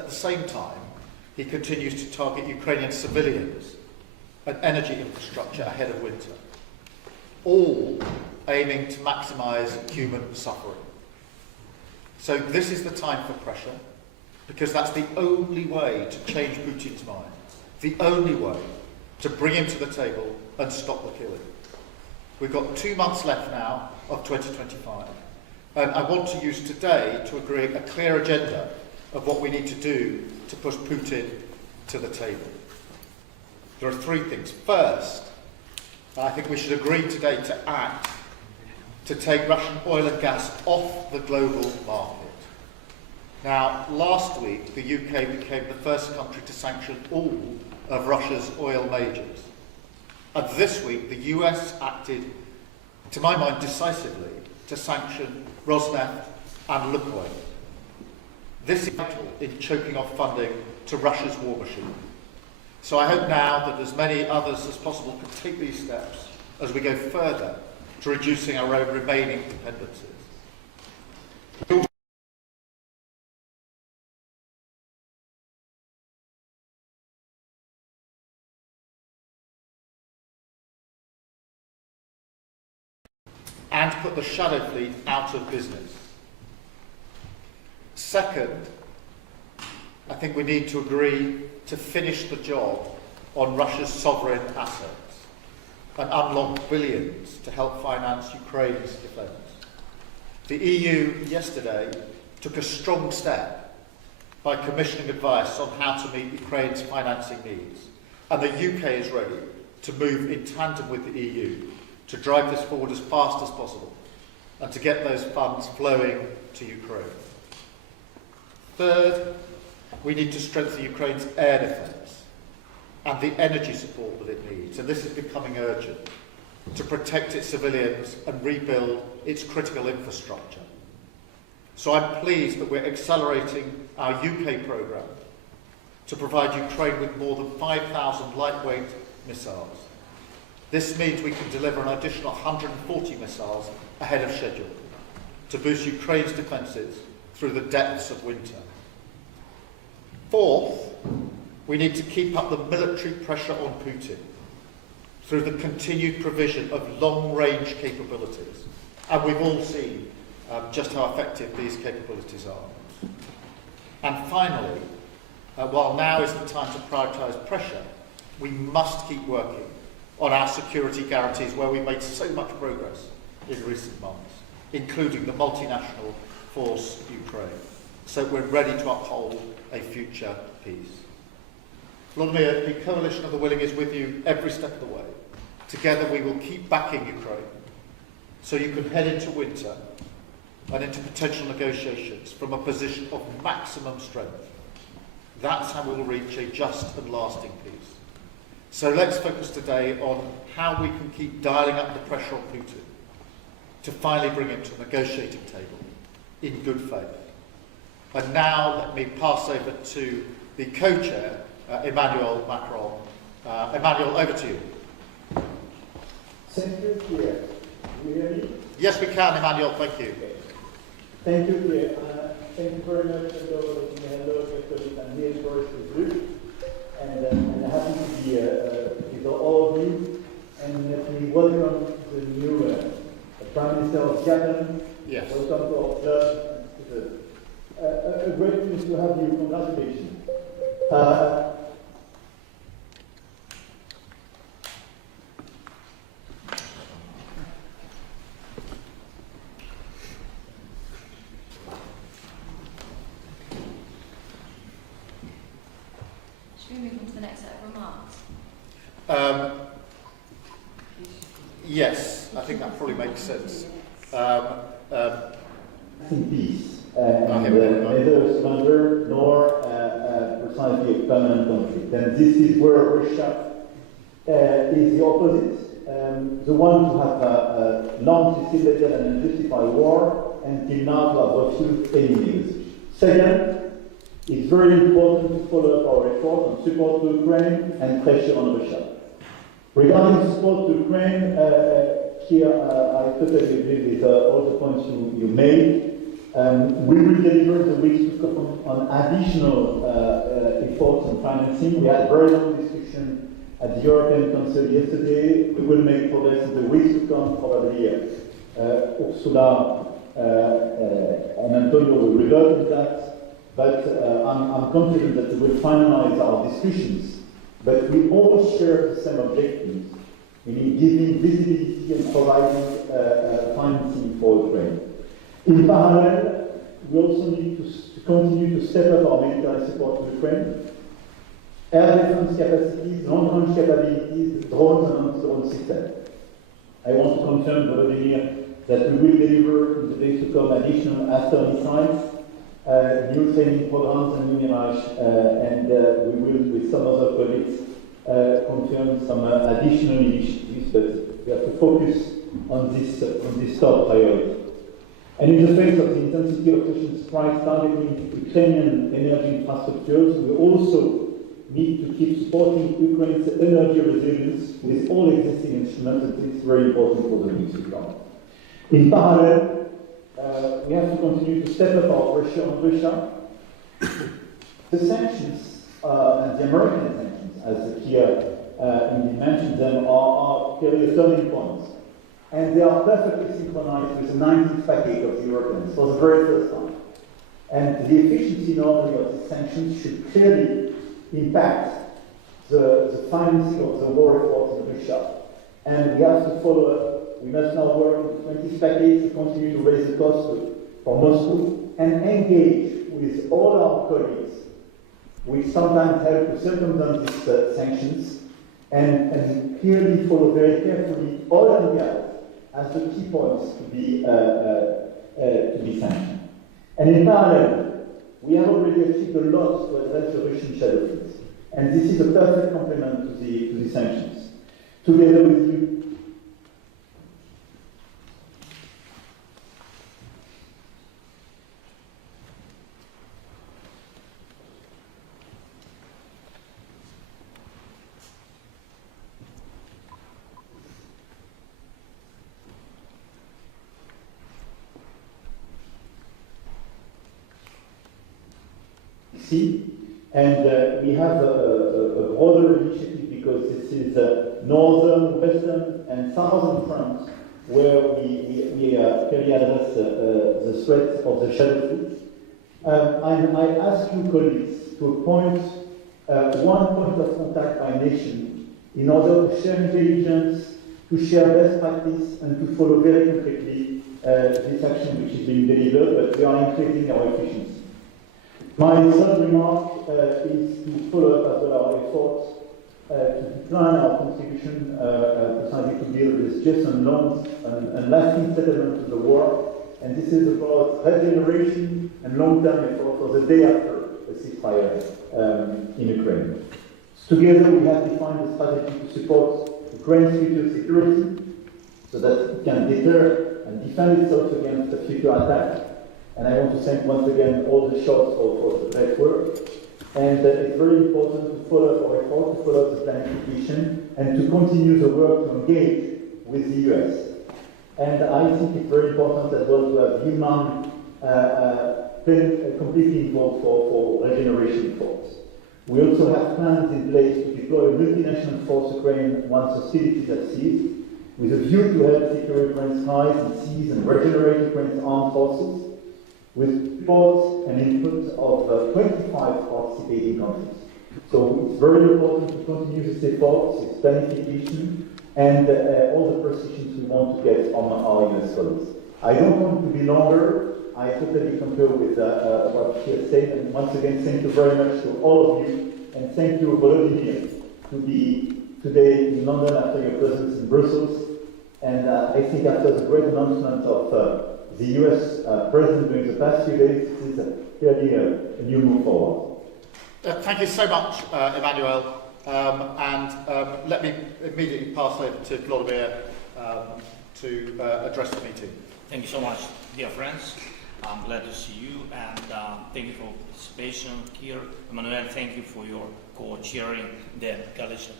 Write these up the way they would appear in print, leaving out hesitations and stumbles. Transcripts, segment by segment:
At the same time, he continues to target Ukrainian civilians and energy infrastructure ahead of winter, all aiming to maximise human suffering. So this is the time for pressure, because that's the only way to change Putin's mind, the only way to bring him to the table and stop the killing. We've got 2 months left now of 2025, and I want to use today to agree a clear agenda of what we need to do to push Putin to the table. There are 3 things. First, I think we should agree today to act to take Russian oil and gas off the global market. Now, last week, the UK became the first country to sanction all of Russia's oil majors. And this week, the US acted, to my mind, decisively to sanction Rosneft and Lukoil. This is vital in choking off funding to Russia's war machine. So I hope now that as many others as possible can take these steps as we go further to reducing our own remaining dependencies. And put the shadow fleet out of business. Second, I think we need to agree to finish the job on Russia's sovereign assets and unlock billions to help finance Ukraine's defence. The EU yesterday took a strong step by commissioning advice on how to meet Ukraine's financing needs, and the UK is ready to move in tandem with the EU to drive this forward as fast as possible and to get those funds flowing to Ukraine. Third, we need to strengthen Ukraine's air defence and the energy support that it needs, and this is becoming urgent, to protect its civilians and rebuild its critical infrastructure. So I'm pleased that we're accelerating our UK programme to provide Ukraine with more than 5,000 lightweight missiles. This means we can deliver an additional 140 missiles ahead of schedule to boost Ukraine's defences through the depths of winter. Fourth, we need to keep up the military pressure on Putin through the continued provision of long-range capabilities. And we've all seen just how effective these capabilities are. And finally, while now is the time to prioritise pressure, we must keep working on our security guarantees where we've made so much progress in recent months, including the multinational force Ukraine, so we're ready to uphold a future peace. Vladimir, the Coalition of the Willing is with you every step of the way. Together we will keep backing Ukraine so you can head into winter and into potential negotiations from a position of maximum strength. That's how we will reach a just and lasting peace. So let's focus today on how we can keep dialing up the pressure on Putin to finally bring him to the negotiating table in good faith. And now let me pass over to the co-chair, Emmanuel Macron. Emmanuel, over to you. Thank you, Keir. Can you hear me? Yes, we can, Emmanuel. Thank you. Okay. Thank you, Keir. Thank you very much. Hello, Neil First, and happy to be with all of you. And let me welcome the new Prime Minister of Japan. Yes. Welcome to our club. It's a great news to have you. Congratulations. Should we move on to the next set of remarks? Yes, I think that probably makes sense. In peace. Neither surrender nor precisely a permanent conflict. And this is where Russia is the opposite, the one to have launched this illegal and unjustified war until now to have refused any negotiation. Second, it's very important to follow up our efforts on support to Ukraine and pressure on Russia. Regarding support to Ukraine, here I totally agree with all the points you made. We will deliver the weeks to come on additional efforts and financing. We had a very long discussion at the European Council yesterday. We will make progress in the weeks to come, probably Ursula and Antonio will revert on that, but I'm confident that we will finalize our discussions. But we all share the same objectives, meaning giving visibility and providing financing for Ukraine. In parallel, we also need to continue to step up our military support to Ukraine. Air defense capacities, long-range capabilities, drones and anti-drone systems. I want to confirm, Volodymyr, that we will deliver in the days to come additional Aster missiles, new training programs and new Mirage, and we will, with some other colleagues, confirm some additional initiatives, but we have to focus on this top priority. And in the face of the intensity of Russian strikes targeting Ukrainian energy infrastructures, we also need to keep supporting Ukraine's energy resilience with all existing instruments, and it's very important for the weeks to come. In parallel, we have to continue to step up our pressure on Russia. The sanctions and the American sanctions, as Keir indeed mentioned them, are clearly a turning point. And they are perfectly synchronized with the 19th package of the Europeans for the very first time. And the efficiency normally of the sanctions should clearly impact the financing of the war effort in Russia. And we have to follow up. We must now work with the 20th package to continue to raise the cost for Moscow and engage with all our colleagues, which sometimes help to circumvent these sanctions, and clearly follow very carefully oil and gas as the key points to be sanctioned. And in parallel, we have already achieved a lot to address the Russian shadow fleets, and this is a perfect complement to the sanctions. Together with you, and we have a broader initiative because this is northern, western, and southern France where we clearly address the threat of the shadow fleet. I ask you colleagues to appoint one point of contact by nation in order to share intelligence, to share best practice, and to follow very concretely this action which is being delivered, but we are increasing our efficiency. My third remark is to follow up as well our efforts to plan our contribution precisely to deal with just and long and lasting settlement to the war. And this is about regeneration and long-term effort for the day after a ceasefire in Ukraine. Together we have defined a strategy to support Ukraine's future security so that it can deter and defend itself against a future attack. And I want to thank once again all the shots for the great work. And it's very important to follow up our effort, to follow up the planification, and to continue the work to engage with the US. And I think it's very important as well to have human completely involved for regeneration efforts. We also have plans in place to deploy a multinational force Ukraine once hostilities have ceased, with a view to help secure Ukraine's skies and seas and regenerate Ukraine's armed forces, with support and input of 25 participating countries. So it's very important to continue this effort, its planification, and all the precisions we want to get on our US colleagues. I don't want to be longer. I totally concur with what she has said, and once again, thank you very much to all of you, and thank you, Volodymyr, to be today in London after your presence in Brussels. And I think after the great announcement of the US President during the past few days, this is clearly a new move forward. Thank you so much, Emmanuel. Let me immediately pass over to Vladimir to address the meeting. Thank you so much, dear friends. I'm glad to see you, and thank you for participation. Keir, Emmanuel, thank you for your co-chairing the coalition.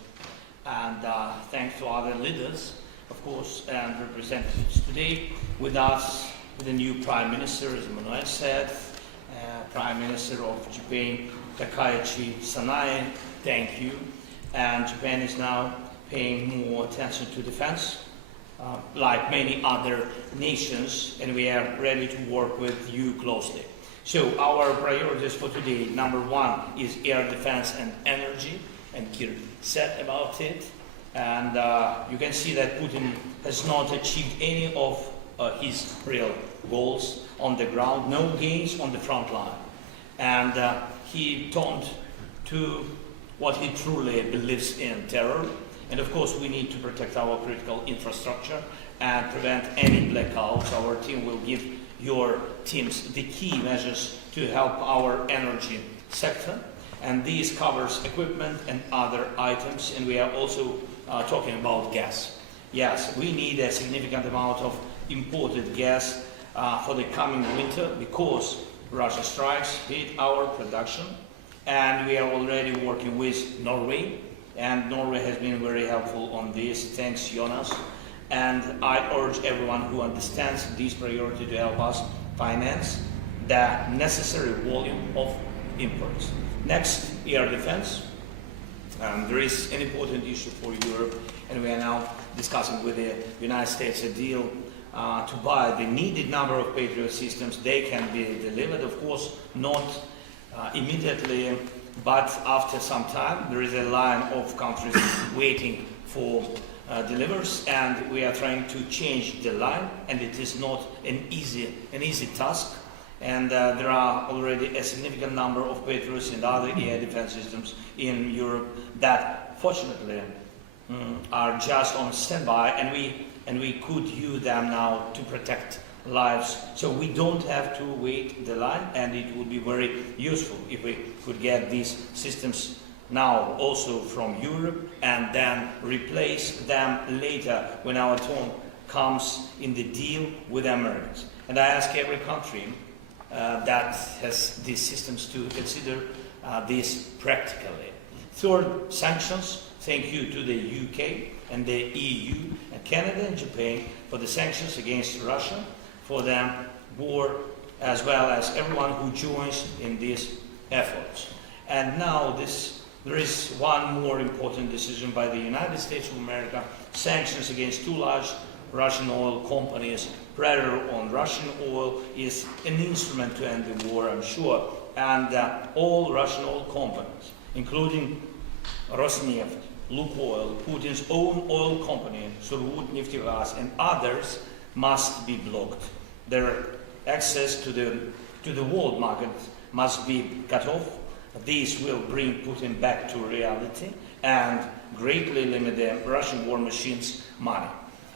And thanks to other leaders, of course, and representatives. Today with us, with the new Prime Minister, as Emmanuel said, Prime Minister of Japan, Takaichi Sanae, thank you. And Japan is now paying more attention to defense, like many other nations, and we are ready to work with you closely. So our priorities for today, number one is air defense and energy, and Keir said about it. And you can see that Putin has not achieved any of his real goals on the ground, no gains on the front line. And he turned to what he truly believes in, terror. And of course, we need to protect our critical infrastructure and prevent any blackouts. Our team will give your teams the key measures to help our energy sector. And this covers equipment and other items. And we are also talking about gas. Yes, we need a significant amount of imported gas for the coming winter because Russia strikes hit our production. And we are already working with Norway, and Norway has been very helpful on this. Thanks, Jonas. And I urge everyone who understands this priority to help us finance the necessary volume of imports. Next, air defense. There is an important issue for Europe, and we are now discussing with the United States a deal to buy the needed number of Patriot systems. They can be delivered, of course, not immediately, but after some time. There is a line of countries waiting for deliveries, and we are trying to change the line, and it is not an easy task. And there are already a significant number of Patriots and other air defense systems in Europe that, fortunately, are just on standby, and we could use them now to protect lives. So we don't have to wait the line, and it would be very useful if we could get these systems now also from Europe and then replace them later when our turn comes in the deal with the Americans. And I ask every country that has these systems to consider this practically. Third, sanctions. Thank you to the UK and the EU and Canada and Japan for the sanctions against Russia, for the war, as well as everyone who joins in these efforts. And now there is one more important decision by the United States of America, sanctions against two large Russian oil companies. Pressure on Russian oil is an instrument to end the war, I'm sure. And all Russian oil companies, including Rosneft, Lukoil, Putin's own oil company, Surgutneftegaz, and others, must be blocked. Their access to the world market must be cut off. This will bring Putin back to reality and greatly limit the Russian war machine's money.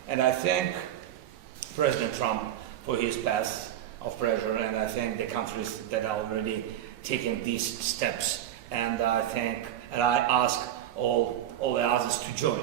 And I thank President Trump for his path of pressure, and I thank the countries that are already taking these steps. And I ask all the others to join.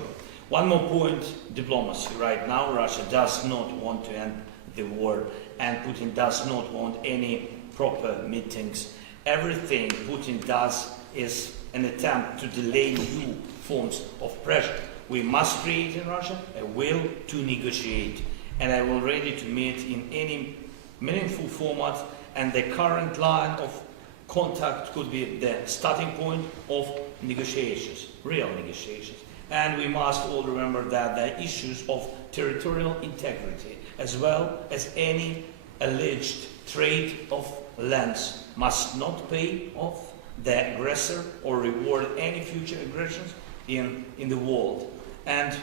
One more point, diplomacy. Right now, Russia does not want to end the war, and Putin does not want any proper meetings. Everything Putin does is an attempt to delay new forms of pressure. We must create in Russia a will to negotiate, and I will ready to meet in any meaningful format, and the current line of contact could be the starting point of negotiations, real negotiations. And we must all remember that the issues of territorial integrity, as well as any alleged trade of lands, must not pay off the aggressor or reward any future aggressions in the world. And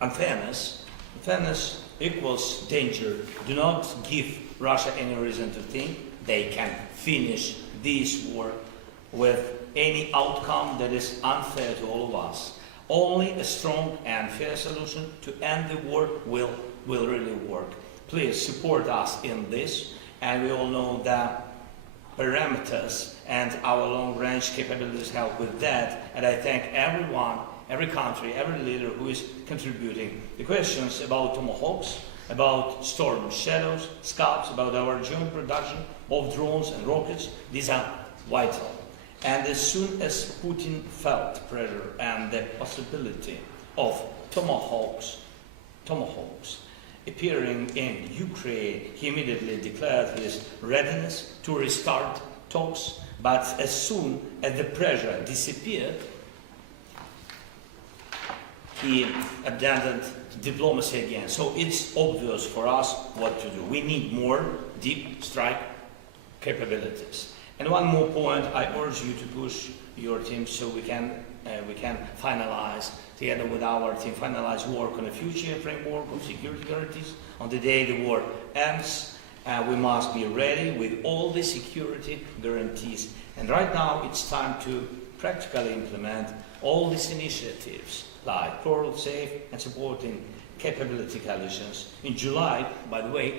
unfairness equals danger. Do not give Russia any reason to think they can finish this war with any outcome that is unfair to all of us. Only a strong and fair solution to end the war will really work. Please support us in this, and we all know that parameters and our long-range capabilities help with that. And I thank everyone, every country, every leader who is contributing. The questions about Tomahawks, about Storm Shadows, Scalps, about our joint production of drones and rockets, these are vital. And as soon as Putin felt pressure and the possibility of Tomahawks, appearing in Ukraine, he immediately declared his readiness to restart talks, but as soon as the pressure disappeared, he abandoned diplomacy again. So it's obvious for us what to do. We need more deep strike capabilities. And one more point, I urge you to push your team so we can finalize, together with our team, finalize work on a future framework of security guarantees. On the day the war ends, we must be ready with all the security guarantees. And right now it's time to practically implement all these initiatives, like plural, safe and supporting capability coalitions. In July, by the way,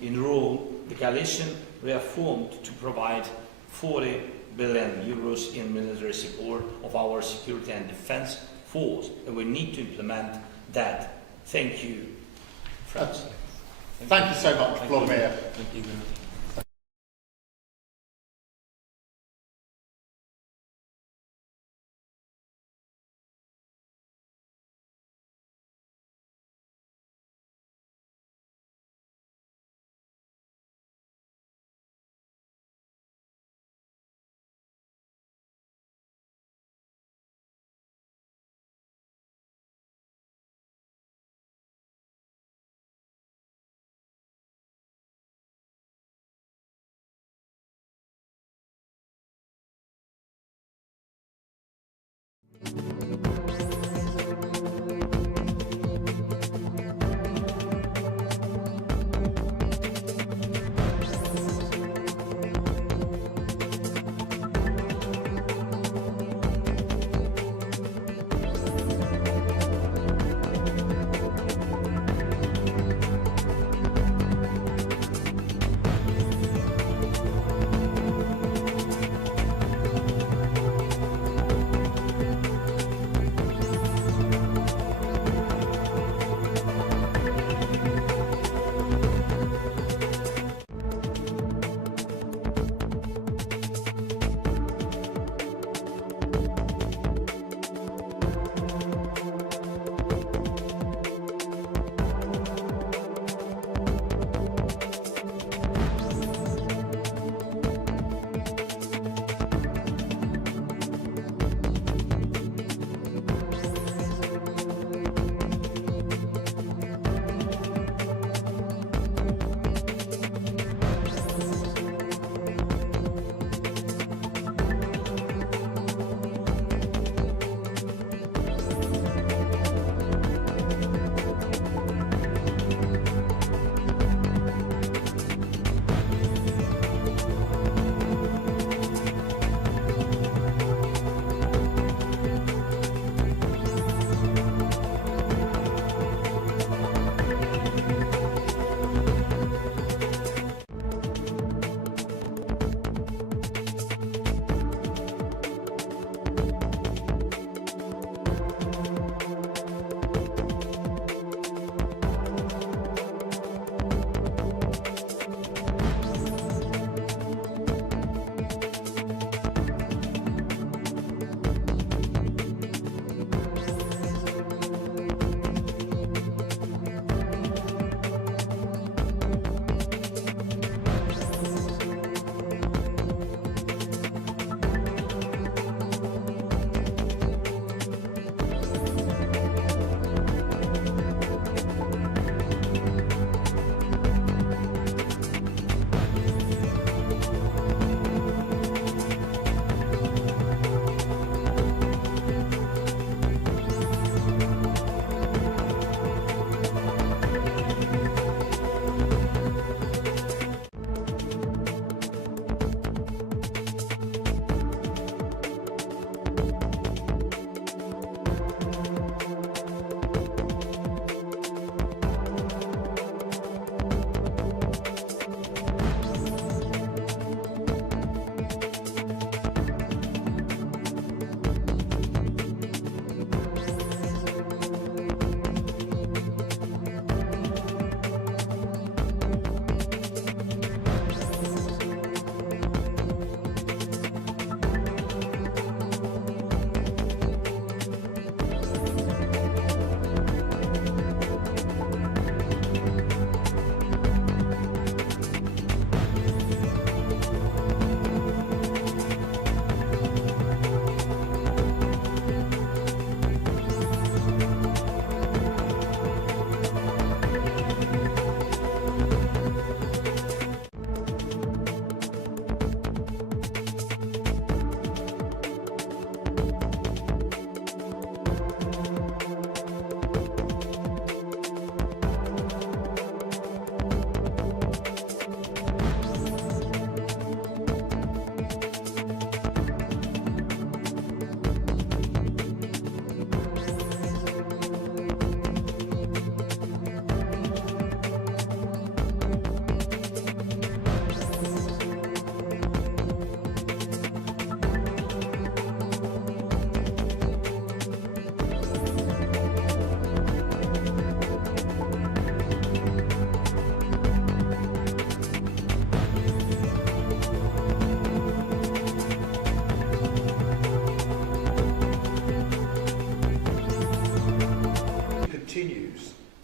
in Rome, the coalition were formed to provide 40 billion euros in military support of our security and defense force. And we need to implement that. Thank you, friends. Thank you so much, Vladimir. Thank you.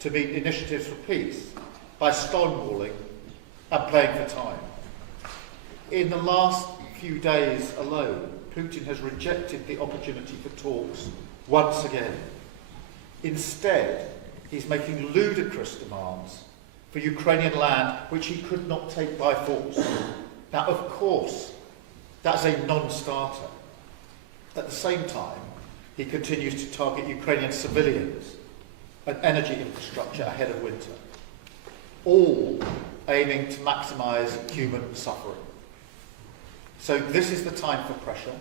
to meet initiatives for peace by stonewalling and playing for time. In the last few days alone, Putin has rejected the opportunity for talks once again. Instead, he's making ludicrous demands for Ukrainian land which he could not take by force. Now, of course, that's a non-starter. At the same time, he continues to target Ukrainian civilians and energy infrastructure ahead of winter, all aiming to maximise human suffering. So this is the time for pressure,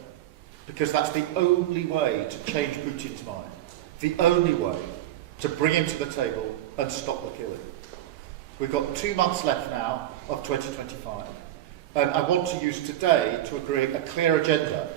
because that's the only way to change Putin's mind, the only way to bring him to the table and stop the killing. We've got 2 months left now of 2025, and I want to use today to agree a clear agenda